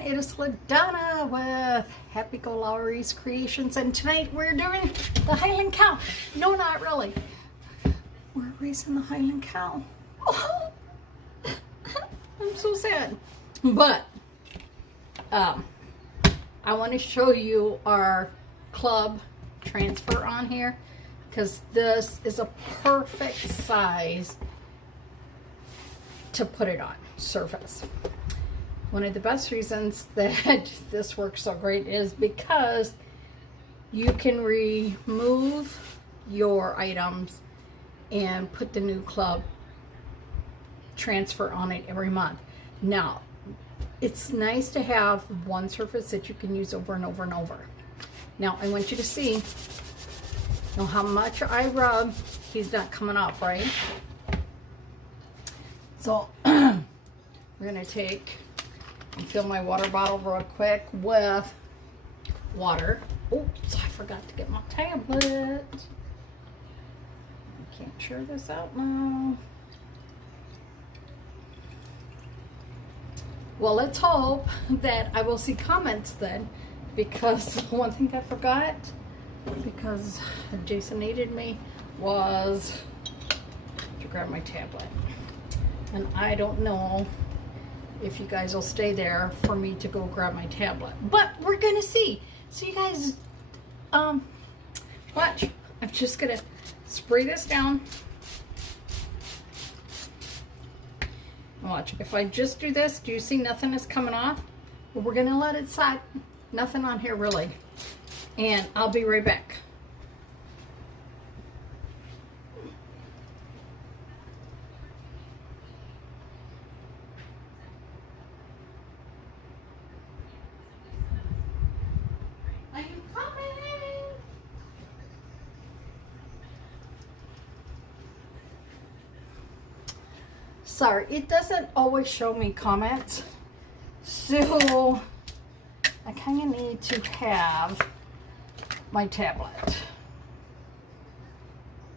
everyone, it is LaDonna with Happy Go Lowry's Creations, and tonight we're doing the Highland Cow. No, not really. We're raising the Highland Cow. Oh, I'm so sad. But I want to show you our club transfer on here because this is a perfect size to put it on surface. One of the best reasons that this works so great is because you can remove your items and put the new club transfer on it every month. Now, it's nice to have one surface that you can use over and over and over. Now, I want you to see how much I rub. He's not coming off, right? So, we're going to take and fill my water bottle real quick with water. Oops, I forgot to get my tablet. I can't share this out now. Well, let's hope that I will see comments then, because one thing I forgot, because Jason needed me, was to grab my tablet. And I don't know if you guys will stay there for me to go grab my tablet, but we're gonna see. So you guys, watch. I'm just gonna spray this down. Watch. If I just do this, do you see nothing is coming off? Well, we're gonna let it sit. Nothing on here really. And I'll be right back. Sorry, it doesn't always show me comments, so I kind of need to have my tablet,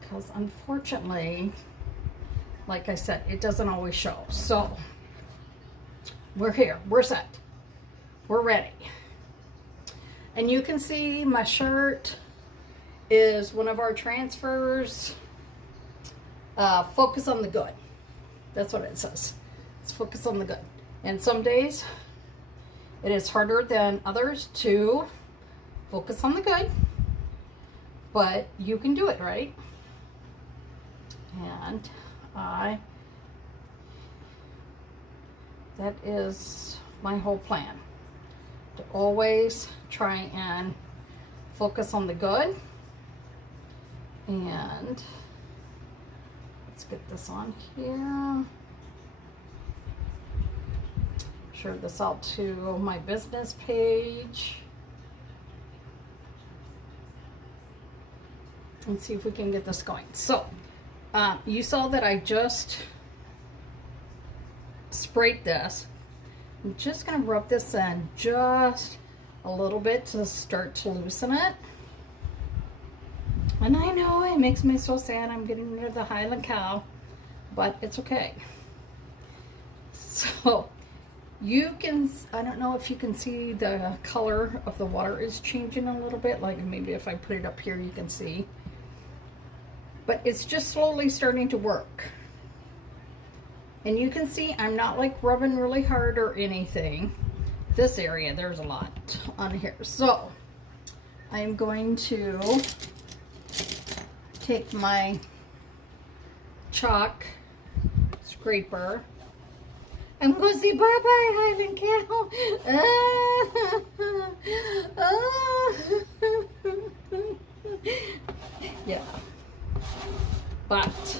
because unfortunately, like I said, it doesn't always show. So we're here, we're set, we're ready. And you can see my shirt is one of our transfers. Focus on the good. That's what it says. Let's focus on the good. And some days it is harder than others to focus on the good, but you can do it, right? And that is my whole plan, to always try and focus on the good. And let's get this on here. Share this out to my business page. And see if we can get this going. So, you saw that I just sprayed this. I'm just going to rub this in just a little bit to start to loosen it. And I know it makes me so sad I'm getting rid of the Highland Cow, but it's okay. So you can, I don't know if you can see the color of the water is changing a little bit, like maybe if I put it up here you can see. But it's just slowly starting to work. And you can see I'm not like rubbing really hard or anything. This area, there's a lot on here. So I'm going to take my chalk scraper. I'm going to say bye-bye, Highland Cow. Yeah. But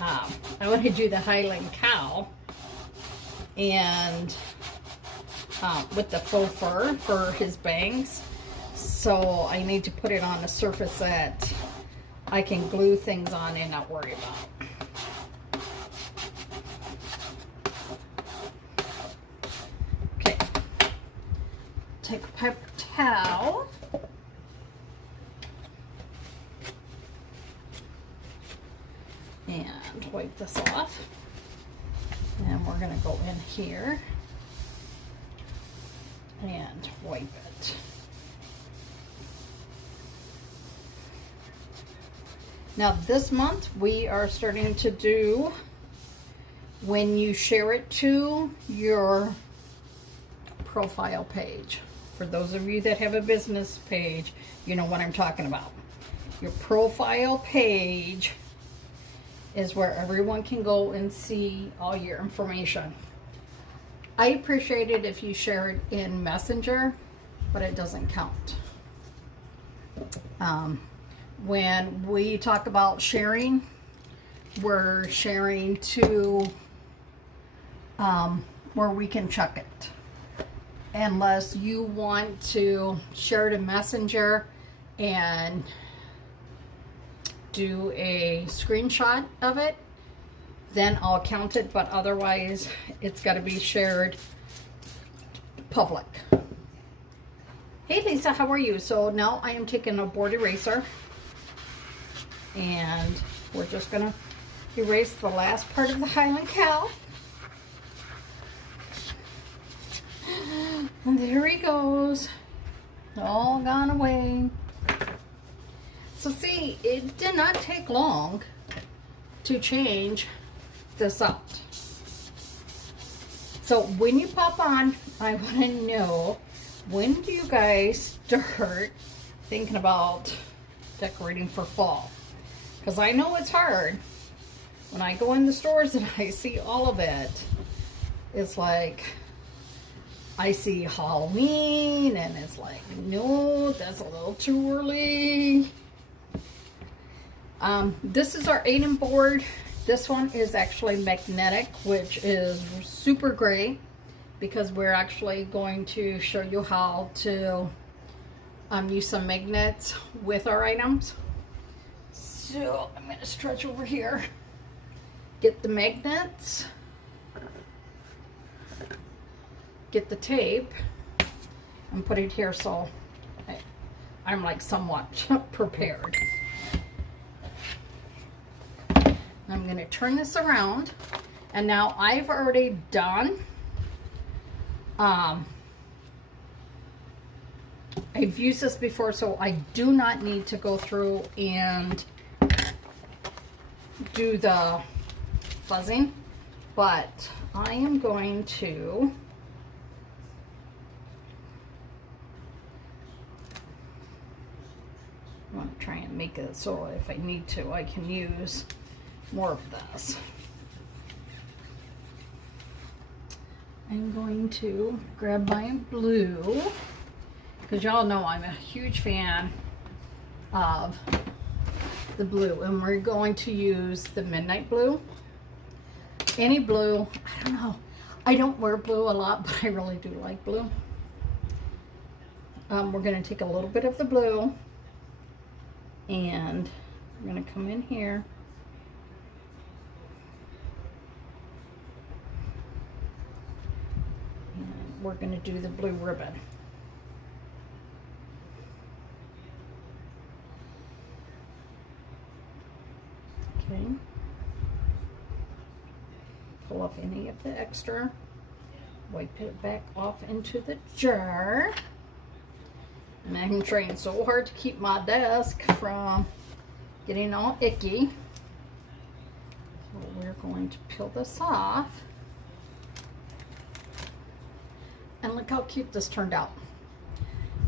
I want to do the Highland Cow and with the faux fur for his bangs. So I need to put it on a surface that I can glue things on and not worry about. Okay. Take a paper towel. And wipe this off. And we're going to go in here and wipe it. Now this month we are starting to do, when you share it to your profile page. For those of you that have a business page, you know what I'm talking about. Your profile page is where everyone can go and see all your information. I appreciate it if you share it in Messenger, but it doesn't count. When we talk about sharing, we're sharing to where we can check it. Unless you want to share it in Messenger and do a screenshot of it, then I'll count it, but otherwise it's got to be shared public. Hey Lisa, how are you? So now I am taking a board eraser and we're just gonna erase the last part of the Highland cow. And there he goes, all gone away. So see, it did not take long to change this out. So when you pop on, I want to know, when do you guys start thinking about decorating for fall? Because I know it's hard. When I go in the stores and I see all of it, it's like I see Halloween and it's like, no, that's a little too early. This is our 8-inch board. This one is actually magnetic, which is super great because we're actually going to show you how to use some magnets with our items. So I'm going to stretch over here, get the magnets, get the tape, and put it here so I'm like somewhat prepared. I'm going to turn this around, and now I've already done, I've used this before, so I do not need to go through and do the fuzzing, but I am going to try and make it so if I need to, I can use more of this. I'm going to grab my blue, because y'all know I'm a huge fan of the blue, and we're going to use the midnight blue. Any blue, I don't know. I don't wear blue a lot, but I really do like blue. We're going to take a little bit of the blue, and we're going to come in here. We're going to do the blue ribbon. Okay. Pull off any of the extra. Wipe it back off into the jar. And I'm trying so hard to keep my desk from getting all icky. So we're going to peel this off. And look how cute this turned out.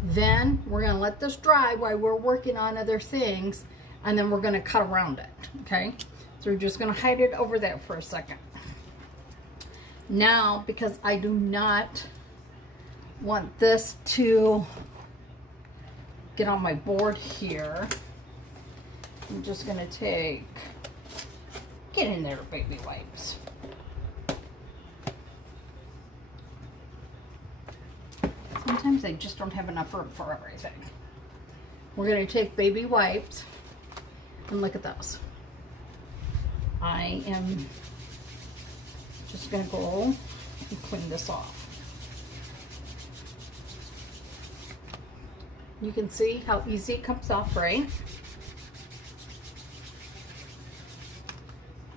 Then we're going to let this dry while we're working on other things, and then we're going to cut around it, okay? So we're just going to hide it over there for a second. Now, because I do not want this to get on my board here, I'm just going to get in there, baby wipes. Sometimes they just don't have enough room for everything. We're going to take baby wipes, and look at those. I am just going to go and clean this off. You can see how easy it comes off, right?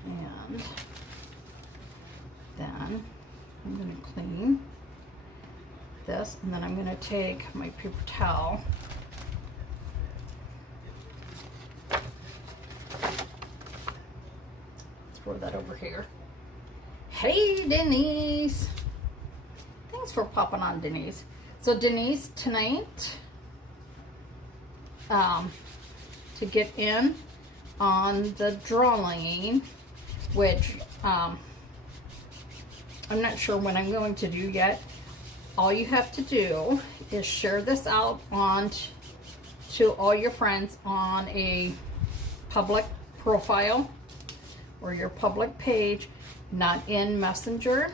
And then I'm going to clean this, and then I'm going to take my paper towel. Throw that over here. Hey, Denise. Thanks for popping on, Denise. So Denise, tonight, to get in on the drawing, which I'm not sure when I'm going to do yet. All you have to do is share this out on to all your friends on a public profile or your public page, not in Messenger.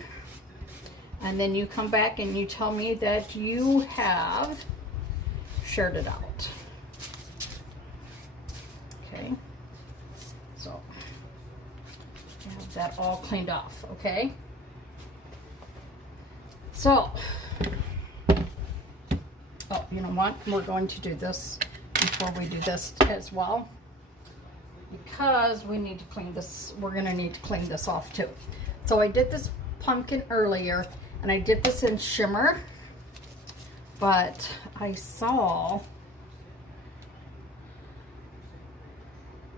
And then you come back and you tell me that you have shared it out. Okay, so have that all cleaned off. Okay, so oh, you know what, we're going to do this before we do this as well, because we need to clean this. We're going to need to clean this off too. So I did this pumpkin earlier, and I did this in shimmer, but I saw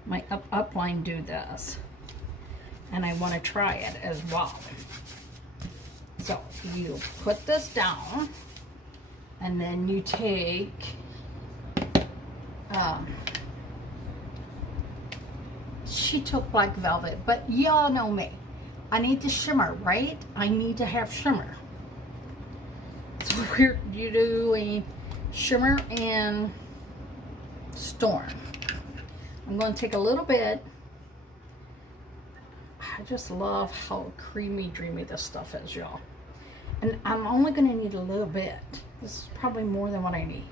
my upline do this, and I want to try it as well. So you put this down, and then you take she took black velvet, but y'all know me. I need to shimmer, right? I need to have shimmer. So we're doing shimmer and storm. I'm going to take a little bit. I just love how creamy, dreamy this stuff is, y'all. And I'm only going to need a little bit. This is probably more than what I need.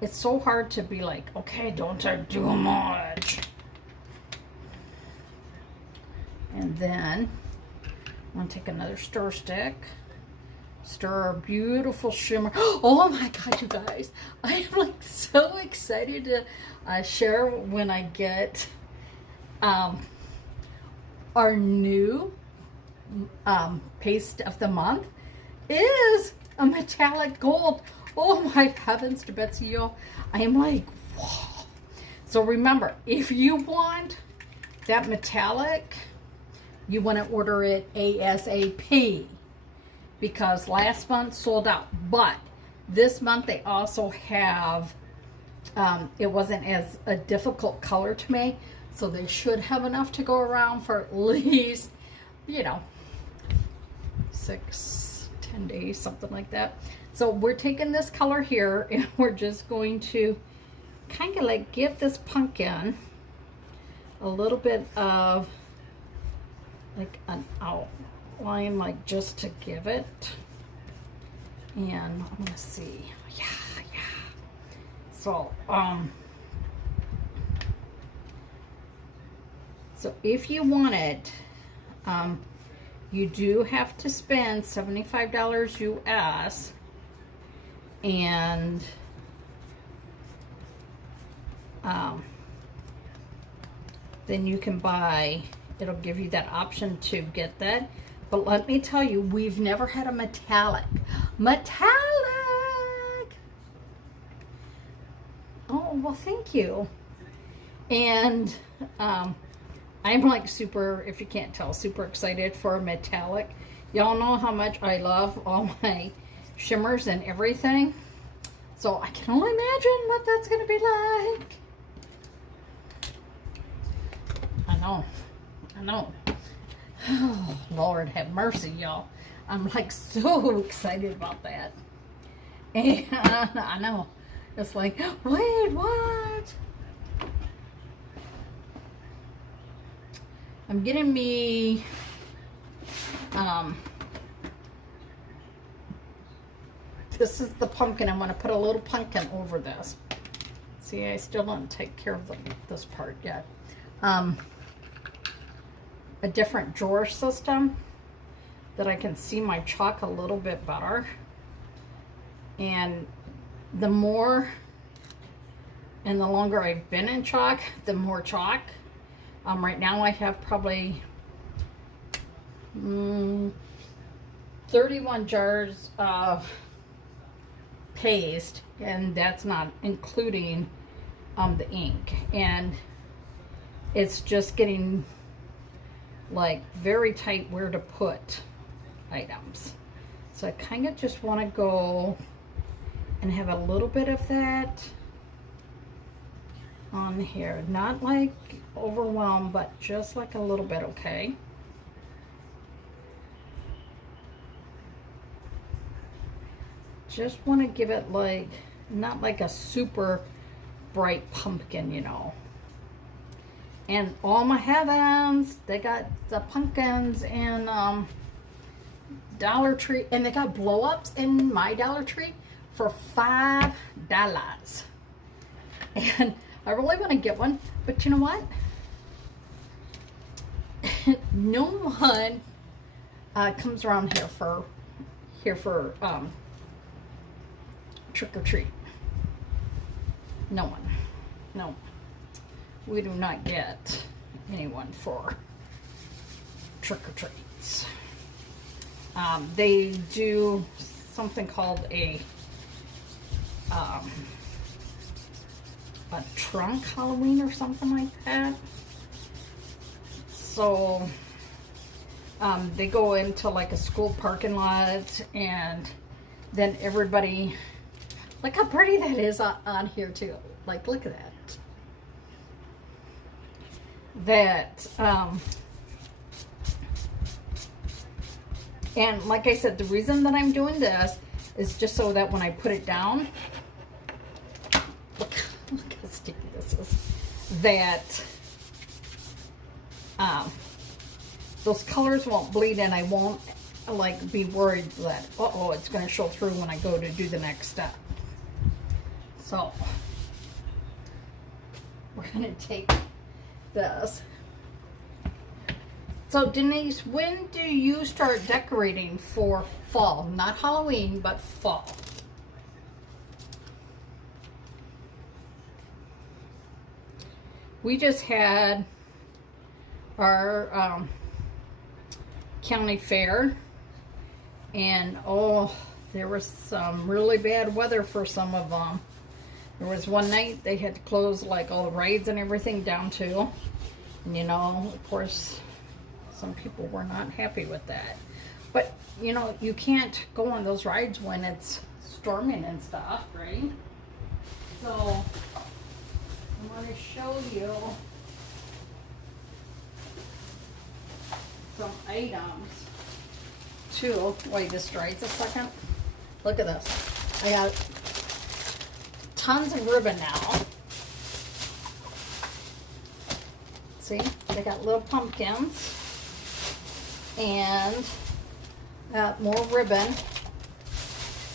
It's so hard to be like, okay, don't do much. And then I'm going to take another stir stick, stir our beautiful shimmer. Oh my God, you guys. I am like so excited to share when I get our new paste of the month is a metallic gold. Oh my heavens to Betsy, y'all. I am like, wow. So remember, if you want that metallic, you want to order it ASAP, because last month sold out. But this month they also have, it wasn't as a difficult color to make, so they should have enough to go around for at least, you know, 6-10 days, something like that. So we're taking this color here, and we're just going to kind of like give this pumpkin a little bit of like an outline, like just to give it. And I'm gonna see, yeah. So so if you want it, you do have to spend $75 US, and then you can buy, it'll give you that option to get that. But let me tell you, we've never had a metallic. Oh, well, thank you. And I'm like super, if you can't tell, super excited for a metallic. Y'all know how much I love all my shimmers and everything. So I can only imagine what that's going to be like. I know. Oh, Lord have mercy, y'all. I'm like so excited about that. And I know. It's like, wait, what? I'm getting me this is the pumpkin. I'm going to put a little pumpkin over this. See, I still don't take care of this part yet. A different drawer system that I can see my chalk a little bit better. And the more and the longer I've been in chalk, the more chalk. Right now I have probably 31 jars of paste, and that's not including the ink. And it's just getting like very tight where to put items. So I kind of just want to go and have a little bit of that on here. Not like overwhelmed, but just like a little bit, okay? Just want to give it like, not like a super bright pumpkin, you know. And all my heavens, they got the pumpkins in Dollar Tree, and they got blow-ups in my Dollar Tree for $5. And I really want to get one, but you know what? No one comes around here for trick or treat. No one. No. We do not get anyone for trick or treats. They do something called a trunk Halloween or something like that. So they go into like a school parking lot, and then everybody, look how pretty that is on here too. Like, look at that. And like I said, the reason that I'm doing this is just so that when I put it down, look how sticky this is, that those colors won't bleed, and I won't like be worried that, uh-oh, it's going to show through when I go to do the next step. So we're going to take this. So Denise, when do you start decorating for fall? Not Halloween, but fall. We just had our county fair, and oh, there was some really bad weather for some of them. There was one night they had to close like all the rides and everything down too. And you know, of course, some people were not happy with that. But you know, you can't go on those rides when it's storming and stuff, right? So I want to show you some items too. Wait, this dries a second. Look at this. I got tons of ribbon now. See, they got little pumpkins, and more ribbon.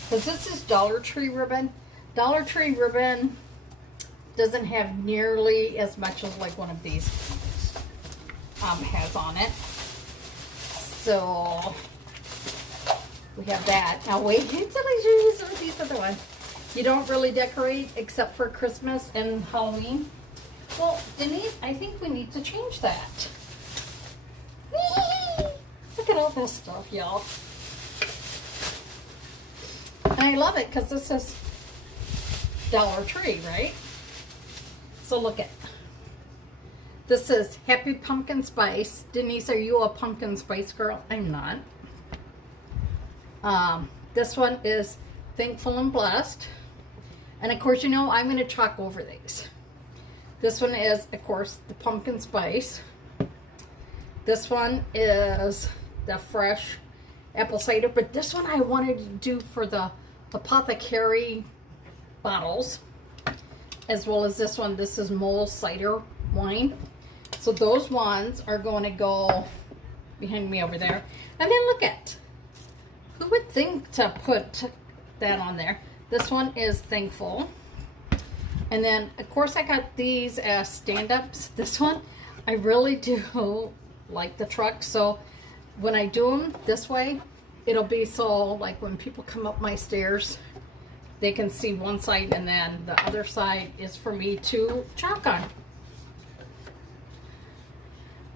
Because this is Dollar Tree ribbon. Dollar Tree ribbon doesn't have nearly as much as like one of these has on it. So we have that. Now wait until I show you some of these other ones. You don't really decorate except for Christmas and Halloween. Well, Denise, I think we need to change that. Whee! Look at all this stuff, y'all. And I love it because this is Dollar Tree, right? So look at, this is Happy Pumpkin Spice. Denise, are you a pumpkin spice girl? I'm not. This one is Thankful and Blessed. And of course, you know, I'm going to chalk over these. This one is, of course, the pumpkin spice. This one is the fresh apple cider. But this one I wanted to do for the apothecary bottles. As well as this one. This is Mole cider wine. So those ones are going to go behind me over there. And then look at, who would think to put that on there? This one is Thankful. And then, of course, I got these as stand-ups. This one, I really do like the truck. So when I do them this way, it'll be so, like, when people come up my stairs, they can see one side, and then the other side is for me to chalk on.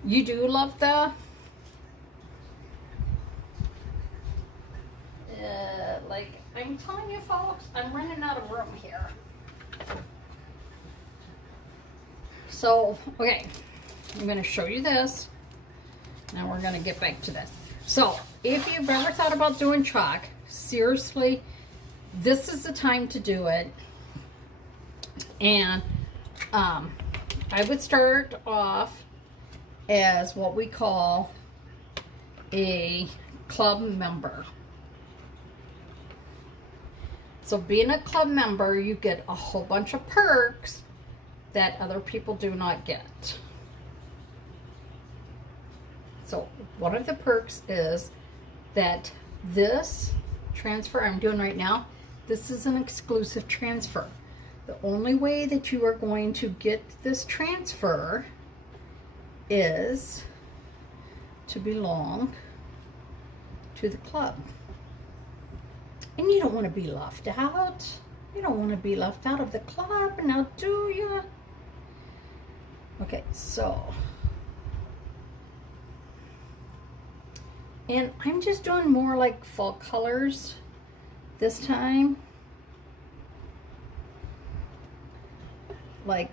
You do love the like I'm telling you folks, I'm running out of room here. So, okay, I'm going to show you this. Now we're going to get back to this. So, if you've ever thought about doing chalk, seriously, this is the time to do it. And I would start off as what we call a club member. So being a club member, you get a whole bunch of perks that other people do not get. So one of the perks is that this transfer I'm doing right now, this is an exclusive transfer. The only way that you are going to get this transfer is to belong to the club. And you don't want to be left out. You don't want to be left out of the club, now do you? Okay, so, and I'm just doing more like fall colors this time. Like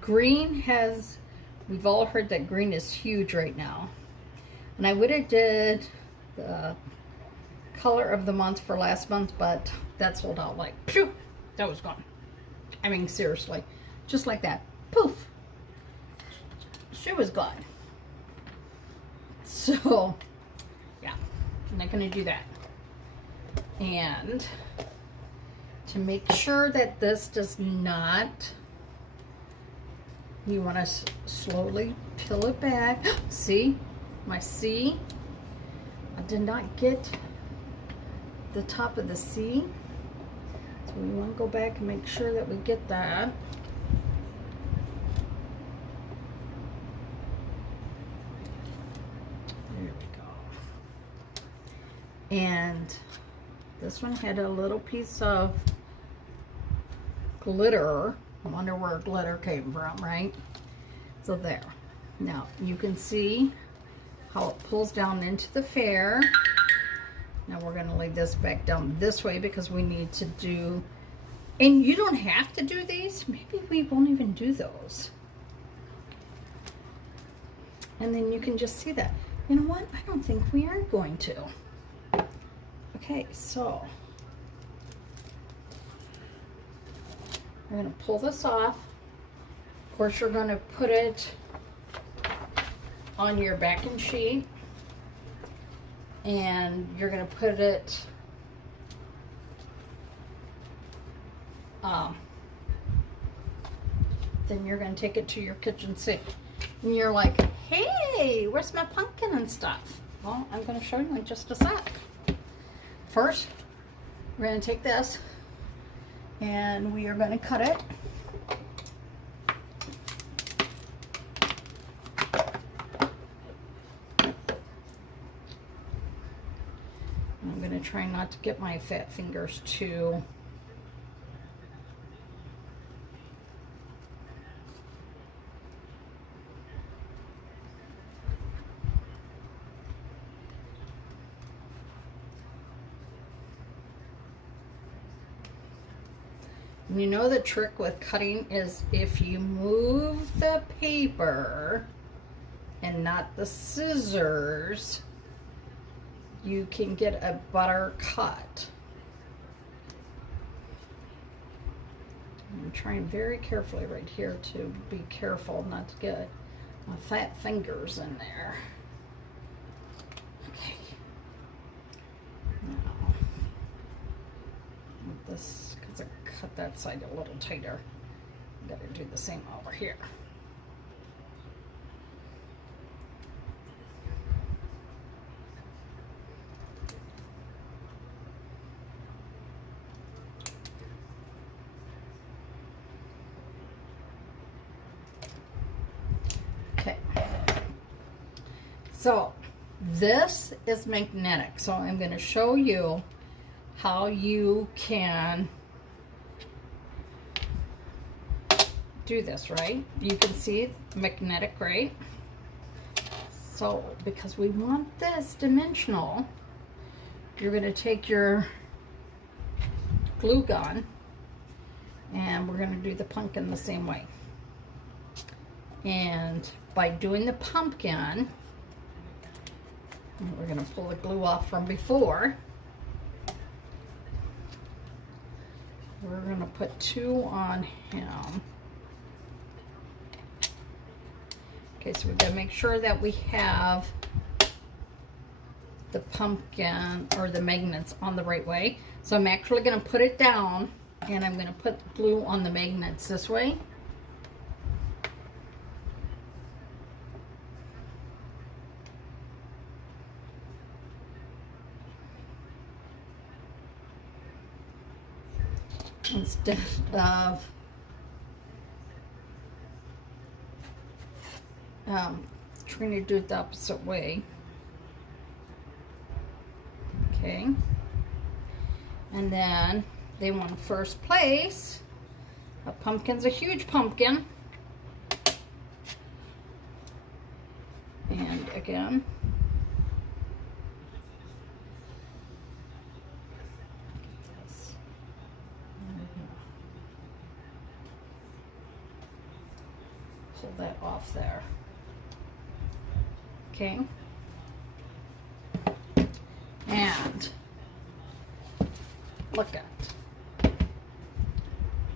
green has, we've all heard that green is huge right now. And I would have did the color of the month for last month, but that sold out like, phew, that was gone. I mean, seriously, just like that, poof, she was gone. So, yeah, I'm not gonna do that. And to make sure that this does not, you want to slowly peel it back. See, my C, I did not get the top of the C, so we want to go back and make sure that we get that. There we go. And this one had a little piece of glitter. I wonder where glitter came from, right? So there. Now you can see how it pulls down into the fair. Now we're going to lay this back down this way because we need to do, and you don't have to do these. Maybe we won't even do those. And then you can just see that. You know what? I don't think we are going to. Okay, so we're going to pull this off. Of course, you're going to put it on your backing sheet. And you're going to put it then you're going to take it to your kitchen sink. And you're like, hey, where's my pumpkin and stuff? Well, I'm going to show you in just a sec. First, we're going to take this and we are going to cut it. I'm going to try not to get my fat fingers too. And you know the trick with cutting is if you move the paper and not the scissors, you can get a better cut. I'm trying very carefully right here to be careful not to get my fat fingers in there. Okay. Now, with this, because I cut that side a little tighter, I gotta do the same over here. So this is magnetic, so I'm going to show you how you can do this, right? You can see magnetic, right? So because we want this dimensional, you're going to take your glue gun, and we're going to do the pumpkin the same way. And by doing the pumpkin, we're going to pull the glue off from before. We're going to put 2 on him. Okay, so we've got to make sure that we have the pumpkin or the magnets on the right way. So I'm actually going to put it down, and I'm going to put glue on the magnets this way. Instead of trying to do it the opposite way. Okay, and then they won first place. A pumpkin's a huge pumpkin. And again, pull that off there. Okay. And look at.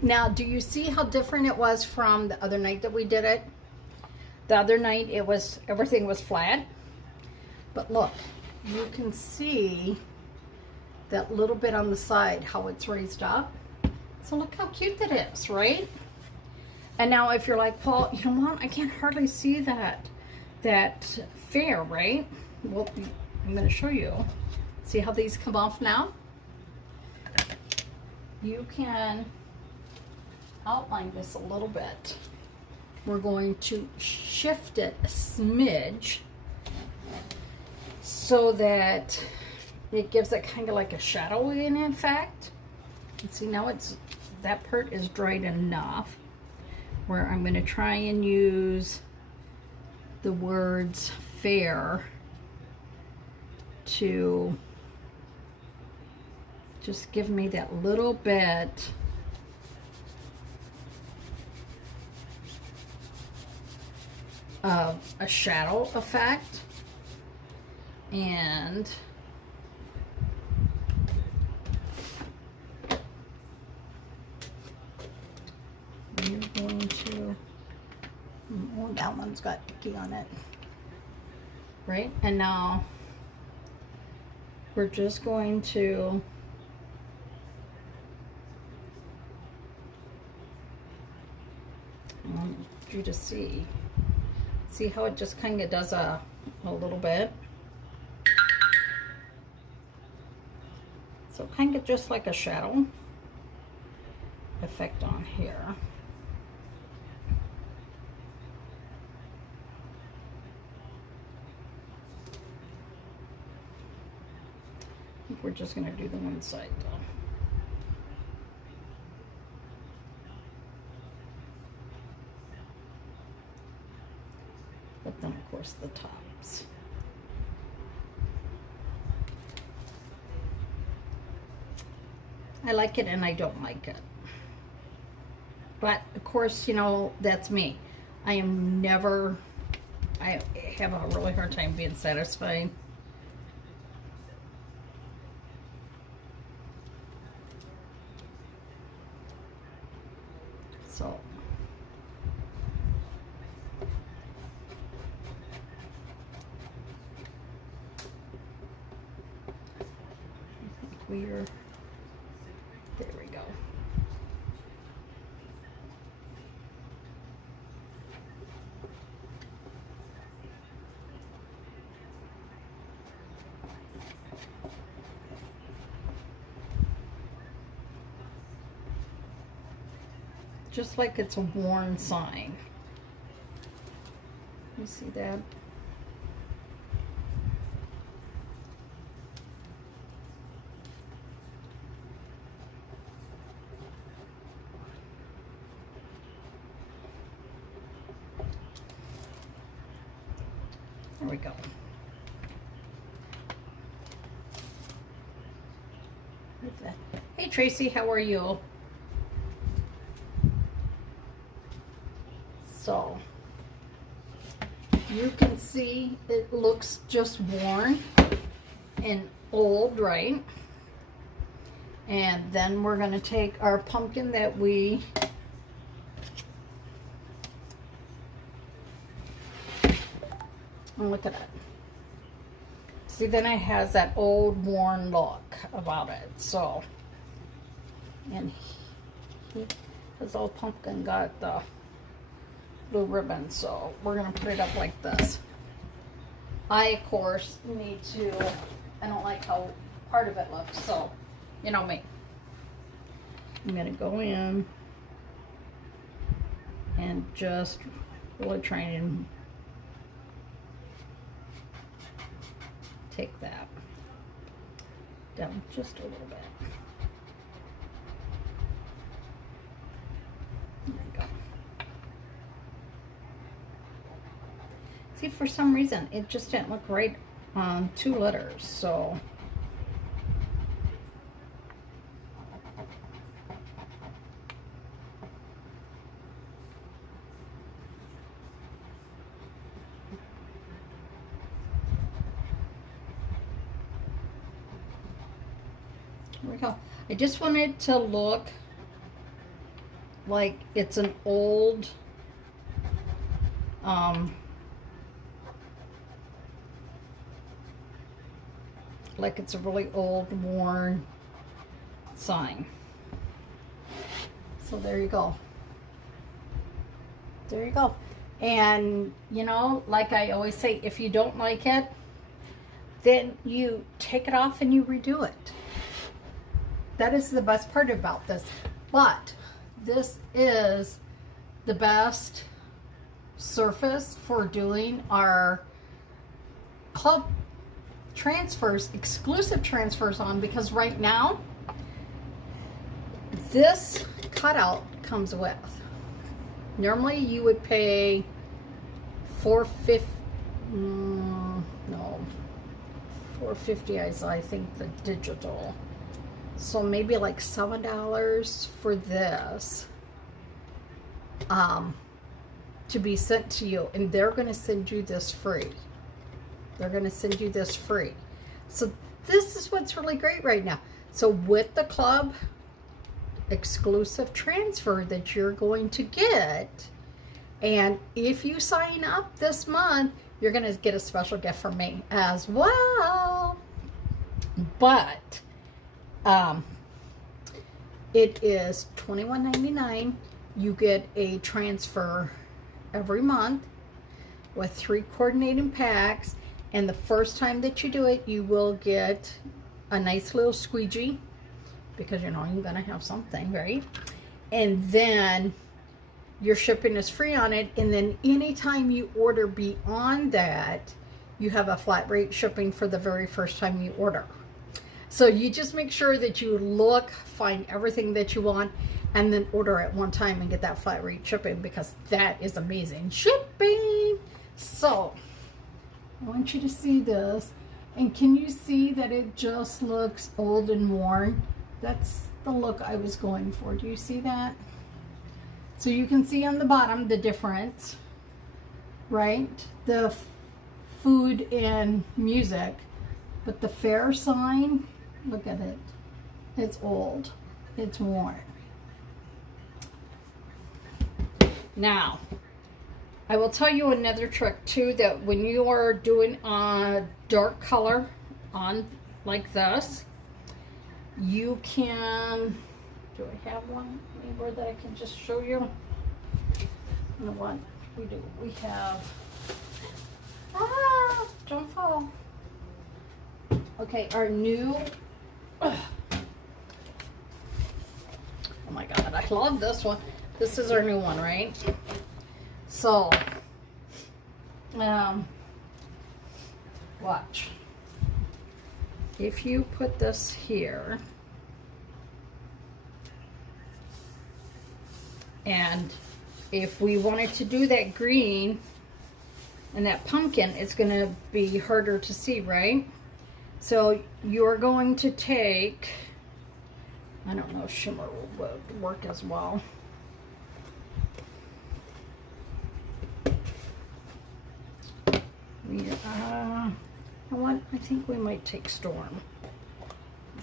Now, do you see how different it was from the other night that we did it? The other night everything was flat. But look, you can see that little bit on the side, how it's raised up. So look how cute that is, right? And now if you're like, Paul, you know what? I can't hardly see that fair, right? Well, I'm going to show you. See how these come off now? You can outline this a little bit. We're going to shift it a smidge so that it gives it kind of like a shadowing effect. And see, now that part is dried enough where I'm going to try and use the words fair to just give me that little bit of a shadow effect. And you're going to, oh, that one's got icky on it, right? And now we're just going to I want you to see how it just kind of does a little bit. So kind of just like a shadow effect on here. I think we're just going to do the one side though. But then of course the tops. I like it and I don't like it. But of course, you know, that's me. I have a really hard time being satisfied. So there we go. Just like it's a worn sign. You see that? There we go. Hey Tracy, how are you? So you can see it looks just worn and old, right? And then we're going to take our pumpkin that we look at it. See, then it has that old worn look about it. So, and his old pumpkin got the blue ribbon, so we're gonna put it up like this. I, of course, need to, I don't like how part of it looks, so, you know me. I'm gonna go in and just really try and take that down just a little bit. There you go. See, for some reason, it just didn't look right on 2 letters, so. There we go. I just want it to look like it's an old, like it's a really old, worn sign. So there you go. There you go. And, you know, like I always say, if you don't like it, then you take it off and you redo it. That is the best part about this. But this is the best surface for doing our club transfers, exclusive transfers on, because right now this cutout comes with. Normally you would pay $450, no, $450 is I think the digital. So maybe like $7 for this to be sent to you, and they're going to send you this free. They're going to send you this free. So this is what's really great right now. So with the club exclusive transfer that you're going to get, and if you sign up this month, you're going to get a special gift from me as well. But it is $21.99. You get a transfer every month with 3 coordinating packs, and the first time that you do it, you will get a nice little squeegee, because you know you're gonna have something, right? And then your shipping is free on it, and then anytime you order beyond that, you have a flat rate shipping for the very first time you order. So you just make sure that you look, find everything that you want, and then order at one time and get that flat rate shipping, because that is amazing shipping. So I want you to see this, and can you see that it just looks old and worn? That's the look I was going for. Do you see that? So you can see on the bottom the difference, right? The food and music, but the fair sign, look at it. It's old. It's worn. Now, I will tell you another trick too, that when you are doing a dark color on like this, you can, do I have one anywhere that I can just show you? You know what we do? We have, don't fall. Okay, our new, oh my God, I love this one. This is our new one, right? So, watch. If you put this here, and if we wanted to do that green and that pumpkin, it's going to be harder to see, right? So you're going to take I don't know if shimmer would work as well. You know what? I think we might take Storm.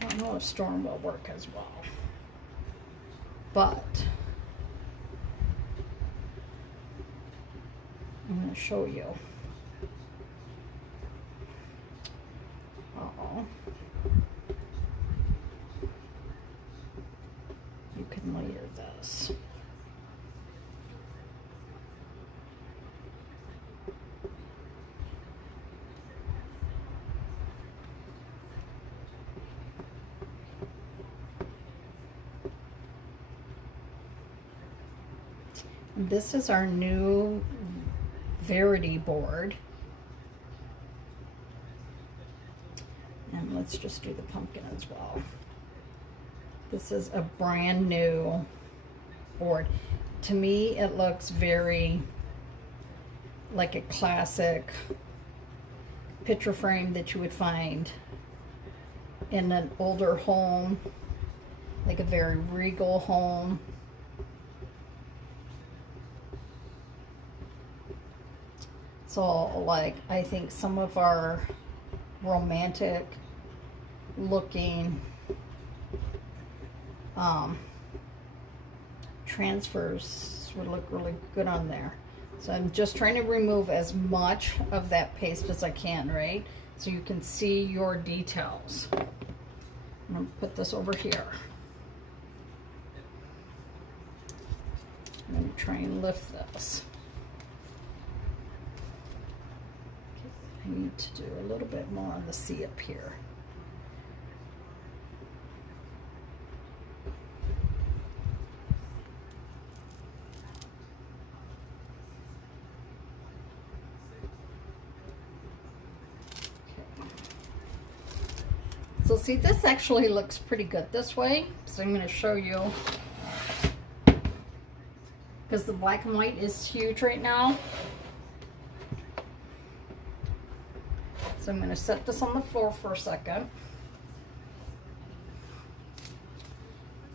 I don't know if Storm will work as well. But I'm going to show you. Uh-oh. You can layer this. This is our new Verity board. And let's just do the pumpkin as well. This is a brand new board. To me, it looks very like a classic picture frame that you would find in an older home, like a very regal home. So, like, I think some of our romantic looking transfers would look really good on there. So I'm just trying to remove as much of that paste as I can, right? So you can see your details. I'm going to put this over here. I'm going to try and lift this. I need to do a little bit more on the C up here. Okay. So see, this actually looks pretty good this way. So I'm going to show you, because the black and white is huge right now. So I'm going to set this on the floor for a second.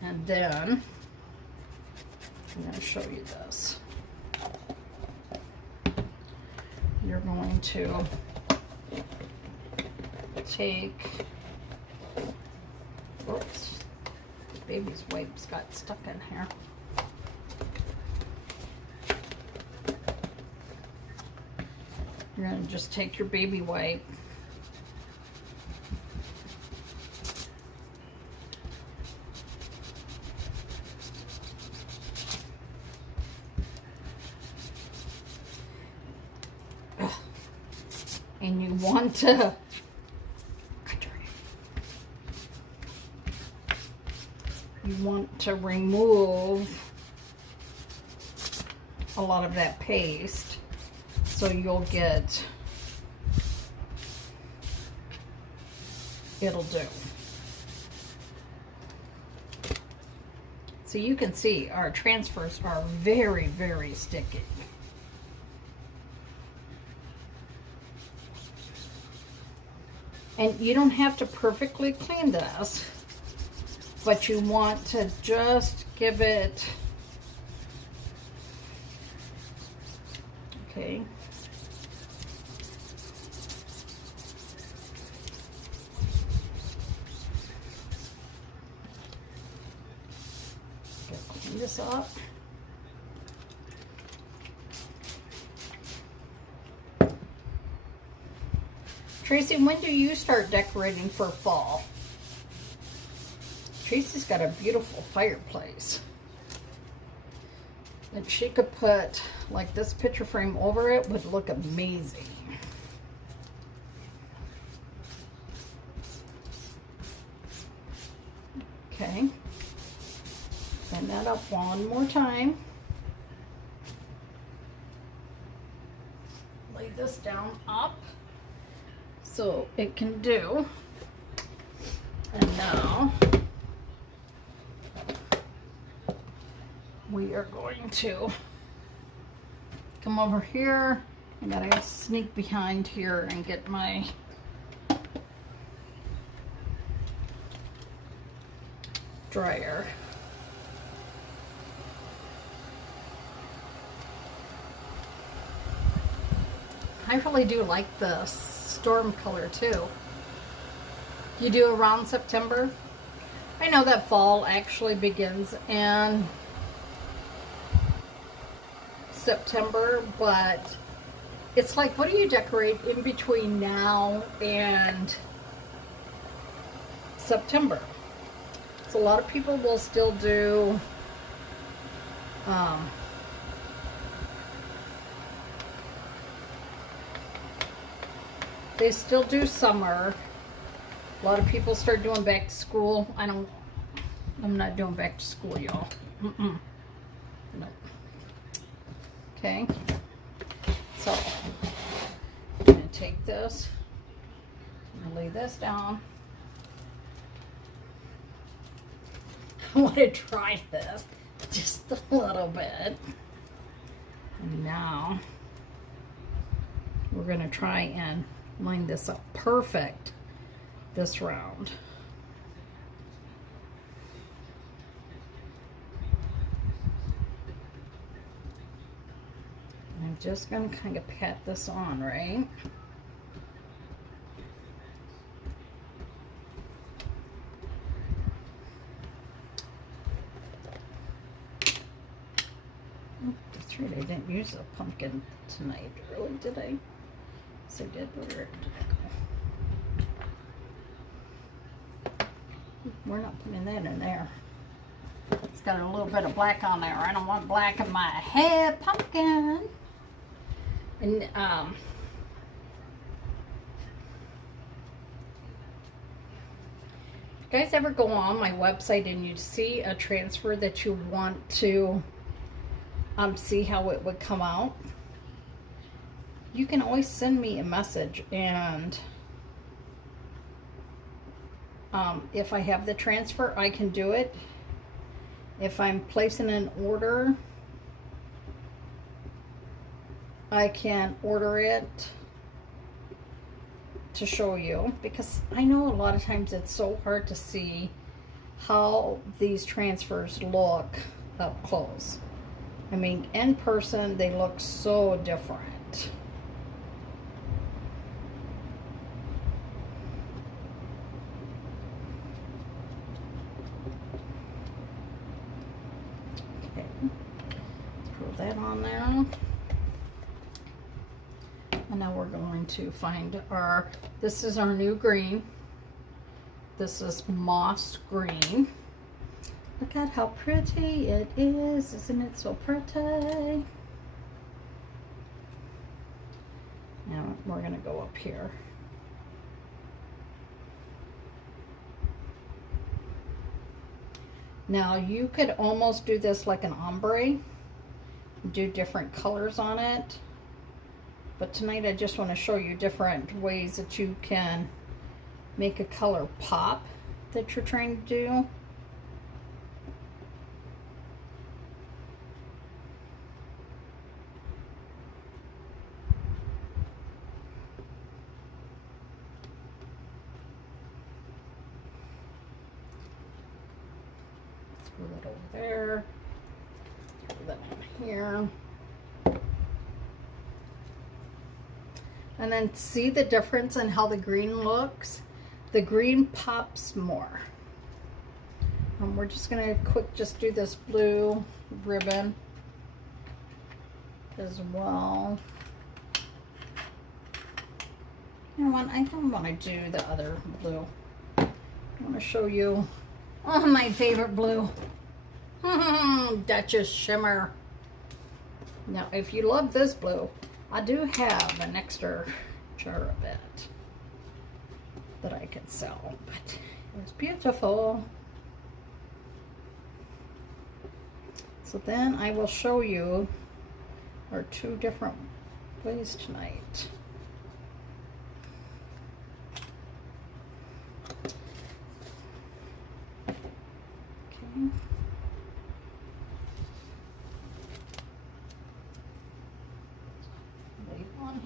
And then I'm going to show you this. You're going to take, oops, the baby's wipes got stuck in here. You're going to just take your baby wipe and you want to remove a lot of that paste. So you'll get, it'll do. So you can see our transfers are very, very sticky. And you don't have to perfectly clean this, but you want to just give it, okay. Clean this up. Tracy, when do you start decorating for fall? Tracy's got a beautiful fireplace that she could put, like, this picture frame over it would look amazing. Okay, bend that up one more time. Lay this down up so it can do. And now we are going to come over here. I gotta sneak behind here and get my dryer. I really do like the storm color too. You do around September. I know that fall actually begins in September, but it's like, what do you decorate in between now and September? So a lot of people will still do they still do summer. A lot of people start doing back to school. I'm not doing back to school, y'all. No. Okay. So, I'm going to take this and lay this down. I want to try this just a little bit. And now, we're going to try and line this up perfect this round. I'm just going to kind of pat this on, right? Oh, that's right, I didn't use a pumpkin tonight, really, did I? Yes, I did. Where did it go? We're not putting that in there. It's got a little bit of black on there. I don't want black in my head. Pumpkin. And if you guys ever go on my website and you see a transfer that you want to see how it would come out, you can always send me a message, and if I have the transfer, I can do it. If I'm placing an order, I can order it to show you, because I know a lot of times it's so hard to see how these transfers look up close. I mean, in person, they look so different. Okay, throw that on there. And now we're going to find our, this is our new green. This is moss green. Look at how pretty it is. Isn't it so pretty? Now we're going to go up here. Now you could almost do this like an ombre. Do different colors on it. But tonight I just want to show you different ways that you can make a color pop that you're trying to do. Throw that over there. Throw that on here. And then see the difference in how the green looks? The green pops more. We're just gonna just do this blue ribbon as well. You know what? I don't want to do the other blue. I want to show you my favorite blue. Duchess Shimmer. Now, if you love this blue, I do have an extra jar of it that I could sell, but it's beautiful. So then I will show you our two different ways tonight. Okay.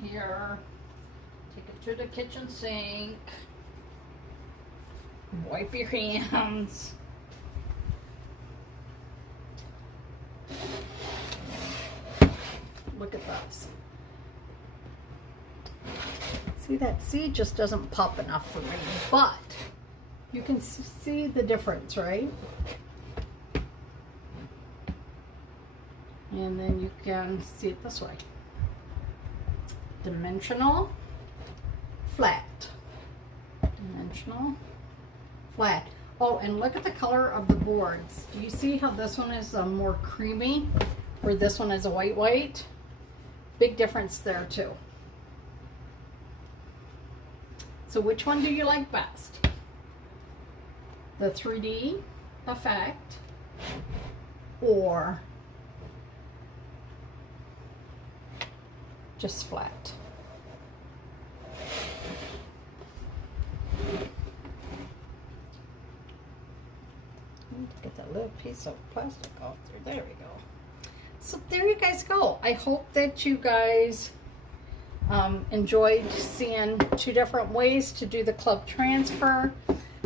Here, take it to the kitchen sink, wipe your hands, Look at those. See, that seed just doesn't pop enough for me, but you can see the difference, right? And then you can see it this way. Dimensional, flat. Dimensional, flat. Oh, and look at the color of the boards. Do you see how this one is more creamy, where this one is a white? Big difference there too. So which one do you like best? The 3D effect or just flat? Get that little piece of plastic off there. There we go. So there you guys go. I hope that you guys enjoyed seeing two different ways to do the club transfer.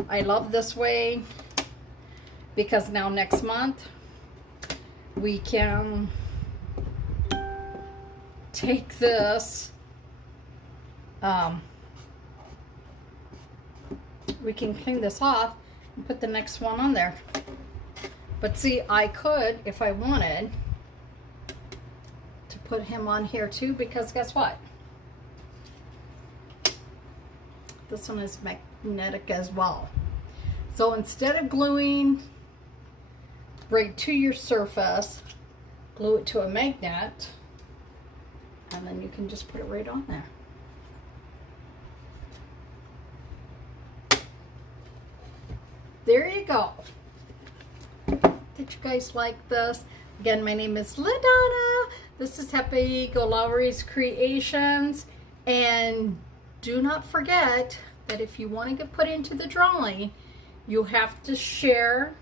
I love this way because now next month we can take this, we can clean this off and put the next one on there. But see, I could, if I wanted, to put him on here too, because guess what? This one is magnetic as well. So instead of gluing right to your surface, glue it to a magnet, and then you can just put it right on there. There you go. Did you guys like this? Again, my name is LaDonna. This is Happy Go Lowry's Creations. And do not forget that if you want to get put into the drawing, you have to share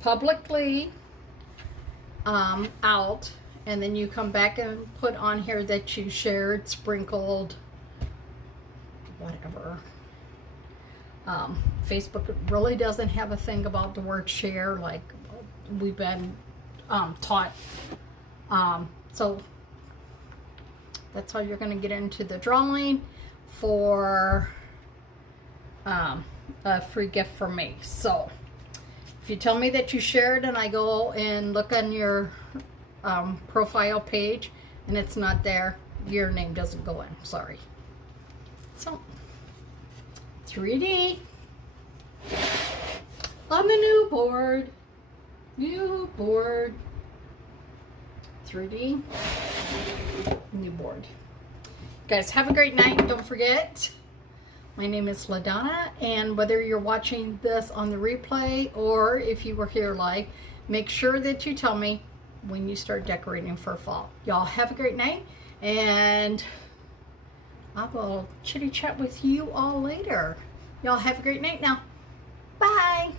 publicly out, and then you come back and put on here that you shared, sprinkled, whatever. Facebook really doesn't have a thing about the word share like we've been taught. So that's how you're going to get into the drawing for a free gift from me. So if you tell me that you shared and I go and look on your profile page and it's not there, your name doesn't go in. Sorry. So 3D on the new board. New board. 3D. New board. Guys, have a great night. Don't forget, my name is LaDonna, and whether you're watching this on the replay or if you were here live, make sure that you tell me when you start decorating for fall. Y'all have a great night, and I will chitty chat with you all later. Y'all have a great night now. Bye.